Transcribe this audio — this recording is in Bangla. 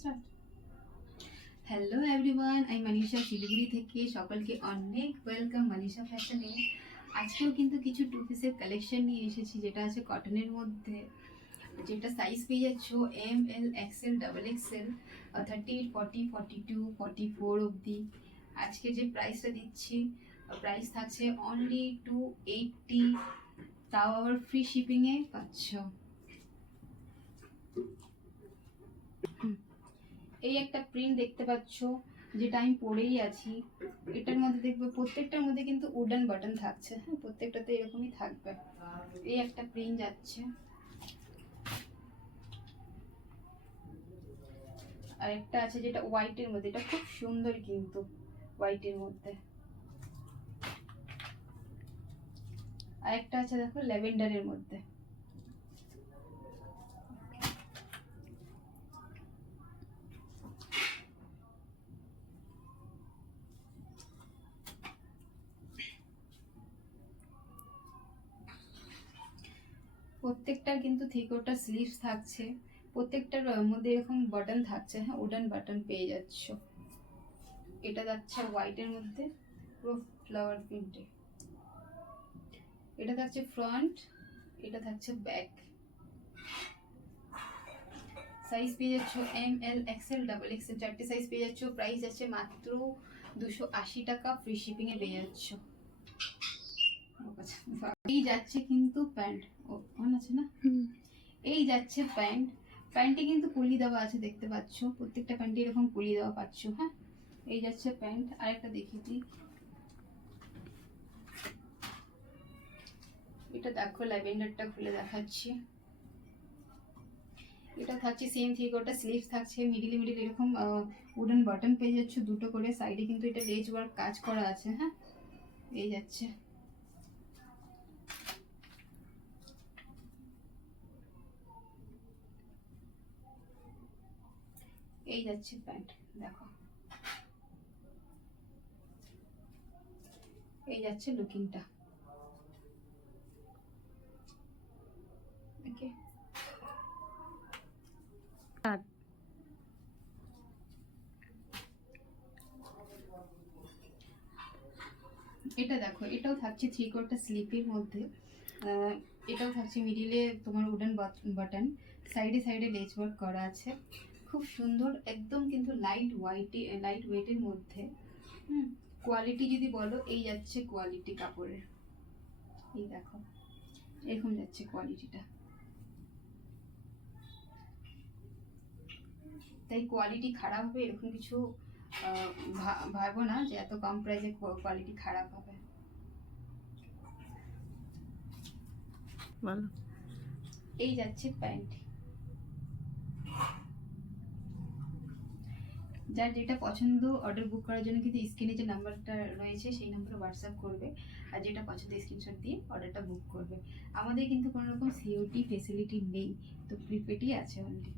স্টার্ট। হ্যালো এভরিওয়ান, আমি মানিষা শিলিগুড়ি থেকে সকলকে অনেক ওয়েলকাম মানিষা ফ্যাশনে। আজকেও কিন্তু কিছু টু পিসের কালেকশন নিয়ে এসেছি, যেটা আছে কটনের মধ্যে, যেটা সাইজ পেয়ে যাচ্ছ ML XL XXL 38 40 42 44 অবধি। আজকে যে প্রাইসটা দিচ্ছি, প্রাইস থাকছে অনলি 280, তাও আবার ফ্রি শিপিংয়ে পাচ্ছ। এই একটা প্রিন্ট দেখতে পাচ্ছ, যেটা আমি পরেই আছি। এটার মধ্যে দেখবে প্রত্যেকটার মধ্যে কিন্তু উডেন বাটন থাকছে, হ্যাঁ প্রত্যেকটাতে এরকমই থাকবে। এই একটা প্রিন্ট যাচ্ছে, আর একটা আছে যেটা হোয়াইটের মধ্যে, এটা খুব সুন্দর কিন্তু হোয়াইটের মধ্যে। আর একটা আছে দেখো ল্যাভেন্ডারের মধ্যে। প্রত্যেকটার কিন্তু থ্রি কোয়ার্টার স্লিভস থাকছে, প্রত্যেকটার মধ্যে এরকম বাটন থাকছে, হ্যাঁ উডেন বাটন পেয়ে যাচ্ছ। এটা যাচ্ছে হোয়াইটের মধ্যে পুরো ফ্লাওয়ার প্রিন্টে। এটা থাকছে ফ্রন্ট, এটা থাকছে ব্যাক। সাইজ পেয়ে যাচ্ছ ML XL XXL, চারটে সাইজ পেয়ে যাচ্ছ। প্রাইস আছে মাত্র 280 টাকা, ফ্রি শিপিং এ পেয়ে যাচ্ছ। এই যাচ্ছে কিন্তু প্যান্ট, অন আছে না, এই যাচ্ছে প্যান্ট। প্যান্টে কিন্তু কলি দেওয়া আছে, দেখতে পাচ্ছ প্রত্যেকটা প্যান্টে এরকম কলি দেওয়া পাচ্ছ। হ্যাঁ এই যাচ্ছে প্যান্ট। আরেকটা দেখিয়ে দিই, এটা দেখো ল্যাভেন্ডারটা খুলে দেখাচ্ছি। এটা থাকছে সেম থ্রি কোয়ার্টার স্লিভস থাকছে, মিডিল এরকম উডেন বাটন পেয়ে যাচ্ছ দুটো করে। সাইডে কিন্তু এটা লেজ ওয়ার্ক কাজ করা আছে। হ্যাঁ এই যাচ্ছে, এই যাচ্ছে প্যান্ট। দেখো এই যাচ্ছে লুকিংটা। ওকে, এটা দেখো, এটাও থাকছে থ্রি কোয়ার্টার স্লিপের মধ্যে। এটাও থাকছে মিডিলে তোমার উডেন বাটন, সাইডে লেজ ওয়ার্ক করা আছে, খুব সুন্দর একদম কিন্তু লাইট ওয়েটের মধ্যে। কোয়ালিটি যদি বলো, এই যাচ্ছে কোয়ালিটি কাপড়ের, এই দেখো এরকম যাচ্ছে কোয়ালিটিটা। তাই কোয়ালিটি খারাপ হবে এরকম কিছু ভাবো না যে এত কম প্রাইসে কোয়ালিটি খারাপ হবে। ভালো। এই যাচ্ছে প্যান্ট। যার যেটা পছন্দ অর্ডার বুক করার জন্য কিন্তু স্ক্রিনে যে নাম্বারটা রয়েছে সেই নাম্বারে হোয়াটসঅ্যাপ করবে, আর যেটা পছন্দ স্ক্রিনশট দিয়ে অর্ডারটা বুক করবে। আমাদের কিন্তু কোনো রকম সিওটি ফেসিলিটি নেই, তো প্রিপেডই আছে অনলি।